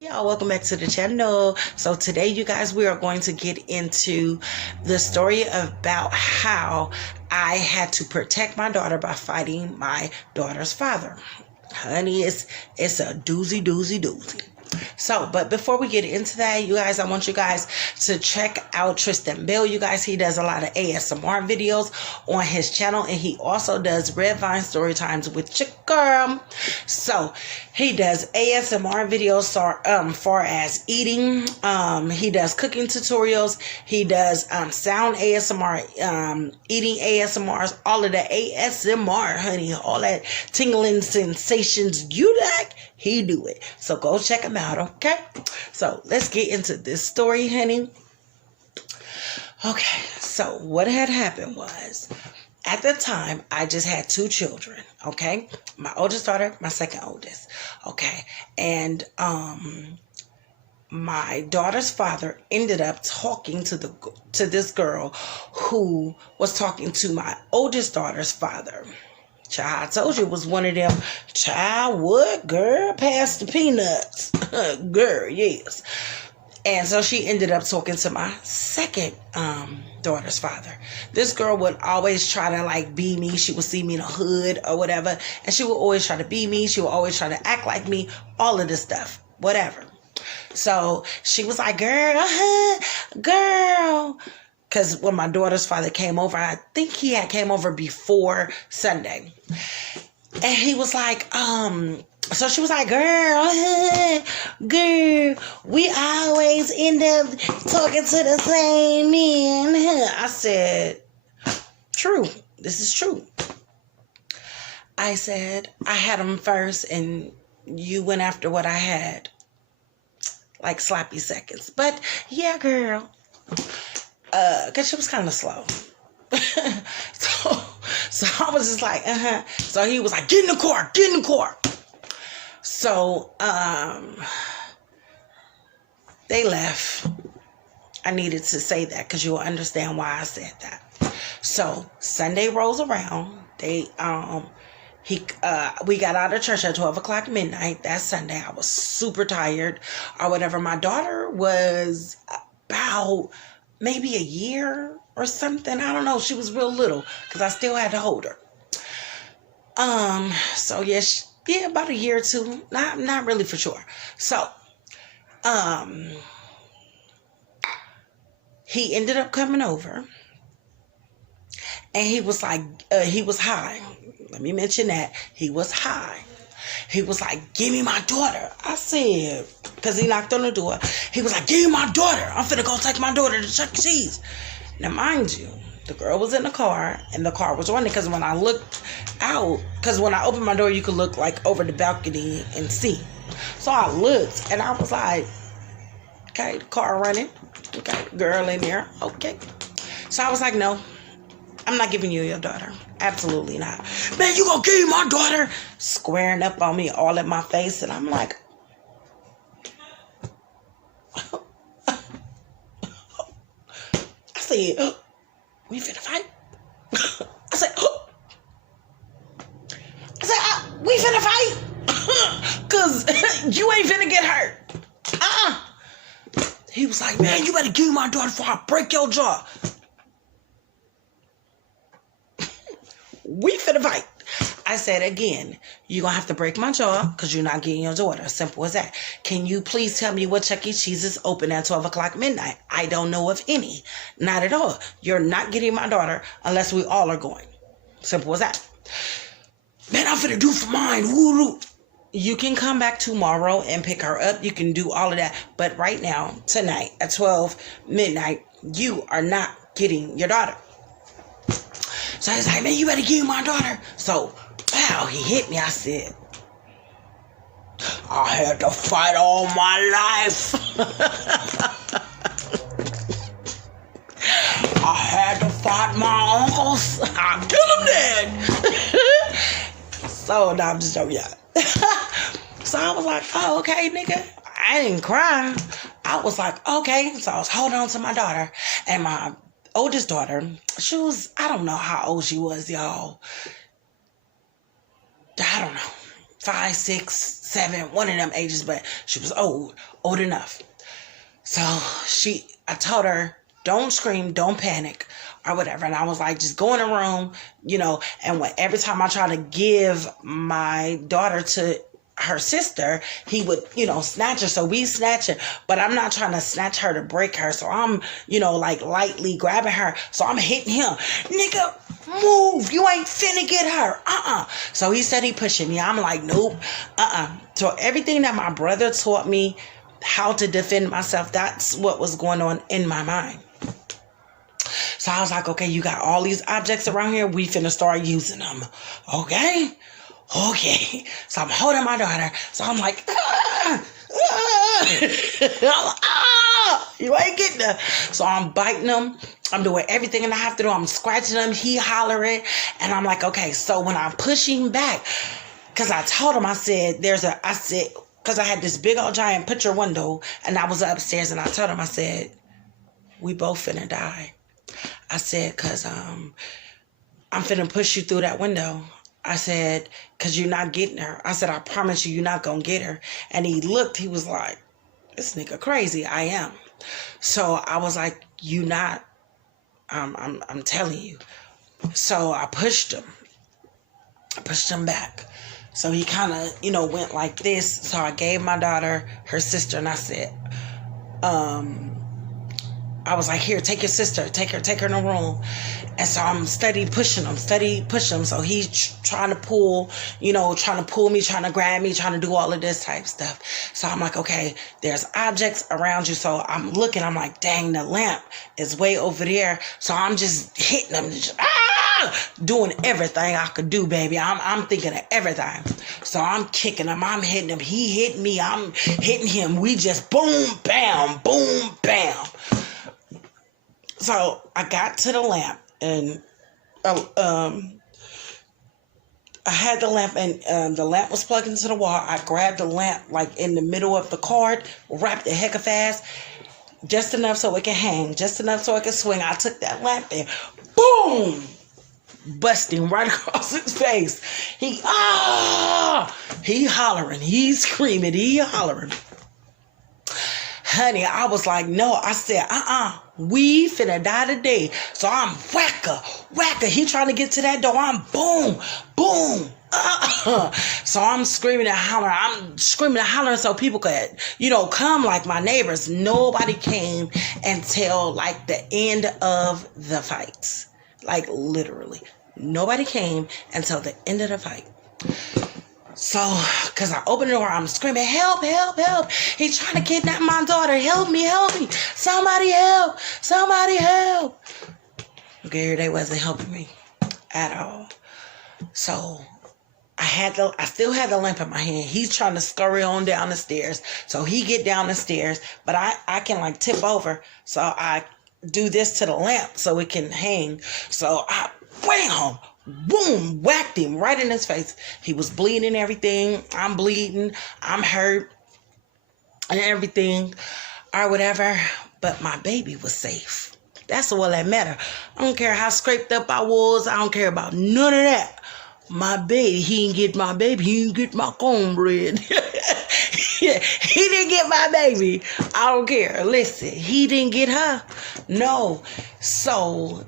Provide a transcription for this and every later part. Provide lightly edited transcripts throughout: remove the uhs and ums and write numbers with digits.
Y'all, welcome back to the channel. So today, you guys, we are going to get into the story about how I had to protect my daughter by fighting my daughter's father. Honey, it's a doozy. So, but before we get into that, you guys, I want you guys to check out Tristan Bell. You guys, he does a lot of ASMR videos on his channel, and he also does Red Vine Story Times with your girl. So, he does ASMR videos far as eating. He does cooking tutorials. He does sound ASMR, eating ASMRs, all of the ASMR, honey, all that tingling sensations you like. He do it. So go check him out, okay? So let's get into this story, honey. Okay, so what had happened was, at the time, I just had two children, okay? My oldest daughter, my second oldest, okay? And my daughter's father ended up talking to this girl who was talking to my oldest daughter's father. Child, I told you it was one of them. Child, what? Girl, pass the peanuts. Girl, yes. And so she ended up talking to my second daughter's father. This girl would always try to like be me. She would see me in a hood or whatever. And she would always try to be me. She would always try to act like me. All of this stuff. Whatever. So she was like, girl. Because when my daughter's father came over, I think he had came over before Sunday. And he was like, so she was like, girl, we always end up talking to the same men. I said, true. This is true. I said, I had him first and you went after what I had. Like sloppy seconds. But yeah, girl. Because she was kind of slow. so I was just like, So he was like, get in the car. So, they left. I needed to say that because you'll understand why I said that. So Sunday rolls around. We got out of church at 12 o'clock midnight. That Sunday. I was super tired or whatever. My daughter was about maybe a year or something. I don't know. She was real little because I still had to hold her. So yeah, about a year or two. Not really for sure. So, he ended up coming over and he was like, he was high. Let me mention that. He was high. He was like, give me my daughter. I said, because he knocked on the door. He was like, give me my daughter. I'm finna go take my daughter to Chuck E. Cheese. Now, mind you, the girl was in the car and the car was running because when I looked out, because when I opened my door, you could look like over the balcony and see. So I looked and I was like, okay, the car running. Okay, girl in there. Okay. So I was like, no, I'm not giving you your daughter. Absolutely not. Man, you gonna give me my daughter? Squaring up on me all in my face. And I'm like, I said, we finna fight? I said, we finna fight? Because you ain't finna get hurt. He was like, man, you better give me my daughter before I break your jaw. We finna fight. I said again, you're going to have to break my jaw because you're not getting your daughter. Simple as that. Can you please tell me what Chuck E. Cheese is open at 12 o'clock midnight? I don't know of any. Not at all. You're not getting my daughter unless we all are going. Simple as that. Man, I'm finna do for mine. Woo-doo. You can come back tomorrow and pick her up. You can do all of that. But right now, tonight at 12 midnight, you are not getting your daughter. So he's like, man, you better give me my daughter. So, wow, he hit me. I said, I had to fight all my life. I had to fight my uncles. I killed them dead. So, no, I'm just joking. Yeah. So I was like, oh, okay, nigga. I didn't cry. I was like, okay. So I was holding on to my daughter. And my oldest daughter, she was, I don't know how old she was, y'all. I don't know. 5, 6, 7, one of them ages, but she was old enough. So I told her, don't scream, don't panic, or whatever. And I was like, just go in the room, and every time I try to give my daughter to her sister, he would, snatch her. So we snatch her, but I'm not trying to snatch her to break her. So I'm, like lightly grabbing her. So I'm hitting him. Nigga, move. You ain't finna get her. So he said he pushing me. I'm like, nope. So everything that my brother taught me how to defend myself, that's what was going on in my mind. So I was like, okay, you got all these objects around here. We finna start using them. Okay. So I'm holding my daughter. So I'm like, you ain't getting her. So I'm biting him. I'm doing everything that I have to do. I'm scratching him. He hollering. And I'm like, okay. So when I'm pushing back, because I told him, I said, because I had this big old giant picture window and I was upstairs, and I told him, I said, we both finna die. I said, because I'm finna push you through that window. I said, because you're not getting her. I said, I promise you're not going to get her. And he looked, he was like, this nigga crazy. I am. So I was like, you not, I'm telling you. So I pushed him back. So he kind of, went like this. So I gave my daughter her sister, and I said, I was like, here, take your sister, take her in the room. And so I'm steady pushing him. So he's trying to pull me, trying to grab me, trying to do all of this type stuff. So I'm like, okay, there's objects around you. So I'm looking, I'm like, dang, the lamp is way over there. So I'm just hitting him, doing everything I could do, baby. I'm thinking of everything. So I'm kicking him, I'm hitting him. He hit me, I'm hitting him. We just boom, bam, boom, bam. So I got to the lamp, and I had the lamp, and the lamp was plugged into the wall. I grabbed the lamp like in the middle of the cord, wrapped it hecka fast, just enough so it can hang, just enough so it can swing. I took that lamp and boom, busting right across his face. He hollering, he's screaming, he hollering. Honey, I was like, no. I said, we finna die today. So I'm whacker. He trying to get to that door. I'm boom. So I'm screaming and hollering. So people could, come, like my neighbors. Nobody came until like the end of the fights. Like literally. Nobody came until the end of the fight. So, because I opened the door, I'm screaming, help. He's trying to kidnap my daughter. Help me. Somebody help. Okay, they wasn't helping me at all. So, I still had the lamp in my hand. He's trying to scurry on down the stairs. So he get down the stairs, but I can like tip over. So I do this to the lamp so it can hang. So I wham, boom, whacked him right in his face. He was bleeding, everything. I'm bleeding. I'm hurt and everything or whatever. But my baby was safe. That's all that matter. I don't care how scraped up I was. I don't care about none of that. My baby, he didn't get my baby. He didn't get my cornbread. He didn't get my baby. I don't care. Listen, he didn't get her. No. So,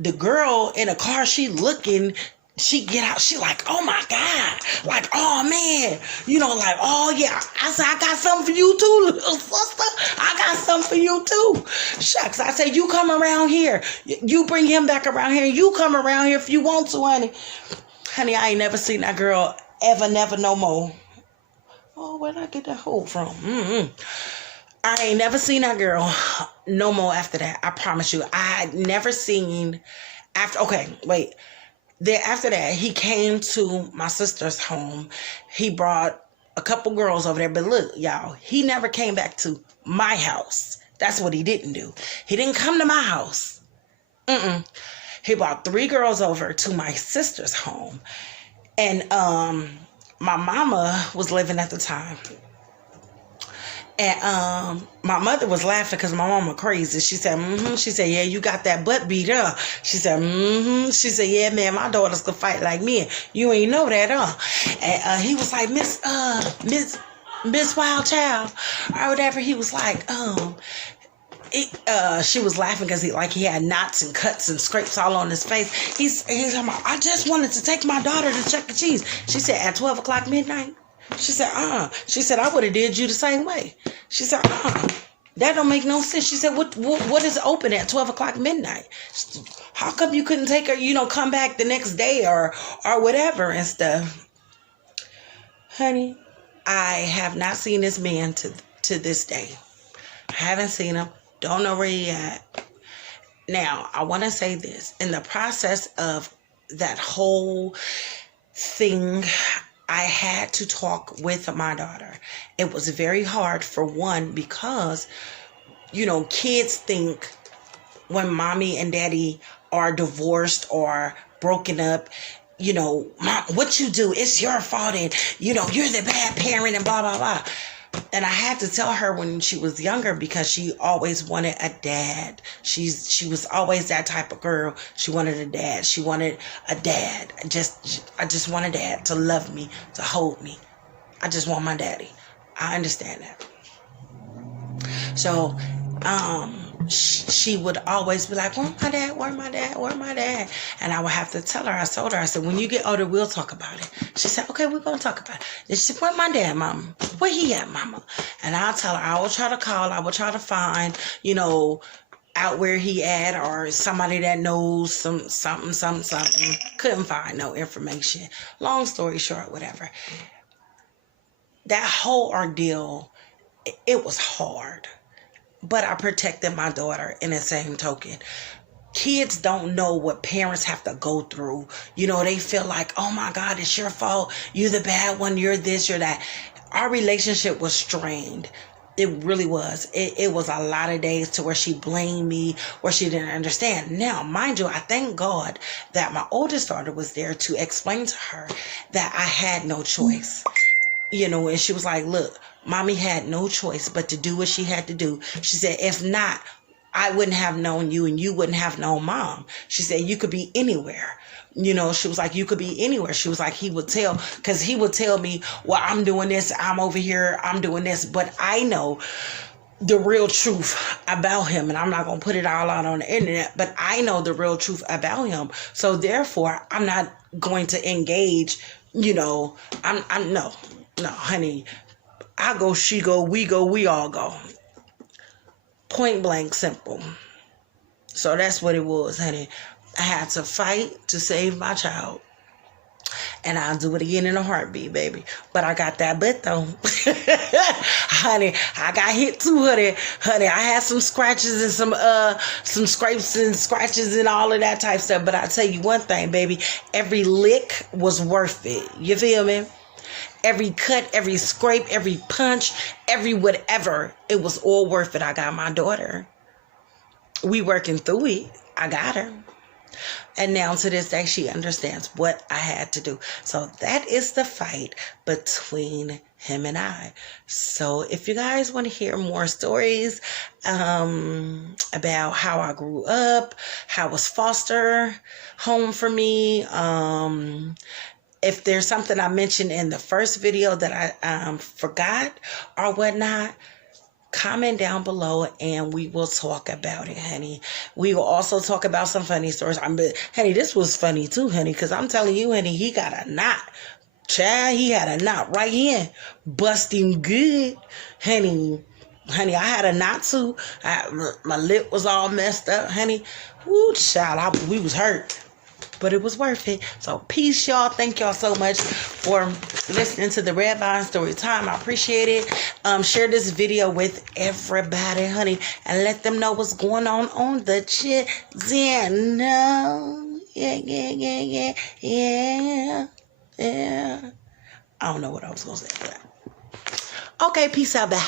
the girl in the car, she looking, she get out, she like, oh my God, like, oh man, like, oh yeah. I said, I got something for you too, little sister. I got something for you too. Shucks, I said, you come around here. You bring him back around here. You come around here if you want to, honey. Honey, I ain't never seen that girl ever, never, no more. Oh, where'd I get that hole from? I ain't never seen that girl no more after that. I promise you. I had never seen after that, he came to my sister's home. He brought a couple girls over there. But look, y'all, he never came back to my house. That's what he didn't do. He didn't come to my house. He brought 3 girls over to my sister's home. And my mama was living at the time. And my mother was laughing because my mama crazy. She said, She said, yeah, you got that butt beat, huh? She said, She said, yeah, man, my daughters could fight like me. You ain't know that, huh? And he was like, Miss Wild Child, or whatever. He was like, she was laughing because he had knots and cuts and scrapes all on his face. He's talking about, I just wanted to take my daughter to Chuck E. Cheese. She said, at 12 o'clock midnight? She said, She said, I would have did you the same way. She said, that don't make no sense. She said, what is open at 12 o'clock midnight? How come you couldn't take her, come back the next day or whatever and stuff? Honey, I have not seen this man to this day. I haven't seen him. Don't know where he at. Now, I want to say this. In the process of that whole thing, I had to talk with my daughter. It was very hard, for one, because, kids think when mommy and daddy are divorced or broken up, Mom, what you do, it's your fault, and, you're the bad parent and blah, blah, blah. And I had to tell her when she was younger, because she always wanted a dad. She was always that type of girl. She wanted a dad. She wanted a dad. I just want a dad to love me, to hold me. I just want my daddy. I understand that. So, she would always be like, where's my dad? Where's my dad? Where's my dad? And I would have to tell her. I told her, I said, when you get older, we'll talk about it. She said, okay, we're going to talk about it. And she said, where's my dad, Mama? Where he at, Mama? And I'll tell her, I will try to call. I will try to find, out where he at, or somebody that knows something. Couldn't find no information. Long story short, whatever. That whole ordeal, it was hard. But I protected my daughter in the same token. Kids don't know what parents have to go through. They feel like, oh my God, it's your fault. You're the bad one. You're this, you're that. Our relationship was strained. It really was. It was a lot of days to where she blamed me, where she didn't understand. Now, mind you, I thank God that my oldest daughter was there to explain to her that I had no choice. And she was like, look, Mommy had no choice but to do what she had to do. She said, if not, I wouldn't have known you and you wouldn't have known Mom. She said, you could be anywhere. She was like, you could be anywhere. She was like, he would tell me, well, I'm doing this, I'm over here, I'm doing this. But I know the real truth about him, and I'm not going to put it all out on the internet, but I know the real truth about him. So therefore, I'm not going to engage, no, honey. I go, she go, we all go. Point blank simple. So that's what it was, honey. I had to fight to save my child. And I'll do it again in a heartbeat, baby. But I got that butt, though. Honey, I got hit too, honey. Honey, I had some scratches and some scrapes and scratches and all of that type stuff. But I tell you one thing, baby. Every lick was worth it. You feel me? Every cut, every scrape, every punch, every whatever, it was all worth it. I got my daughter. We working through it. I got her. And now to this day, she understands what I had to do. So that is the fight between him and I. So if you guys want to hear more stories about how I grew up, how was foster home for me, if there's something I mentioned in the first video that I forgot or whatnot, comment down below and we will talk about it, honey. We will also talk about some funny stories. Honey, this was funny too, honey, because I'm telling you, honey, he got a knot. Child, he had a knot right here. Busting good. Honey, I had a knot too. My lip was all messed up, honey. Woo, child, we was hurt. But it was worth it. So peace, y'all. Thank y'all so much for listening to the Red Vine Story Time. I appreciate it. Share this video with everybody, honey, and let them know what's going on the channel. Yeah. I don't know what I was going to say for that. Okay, peace out, bye.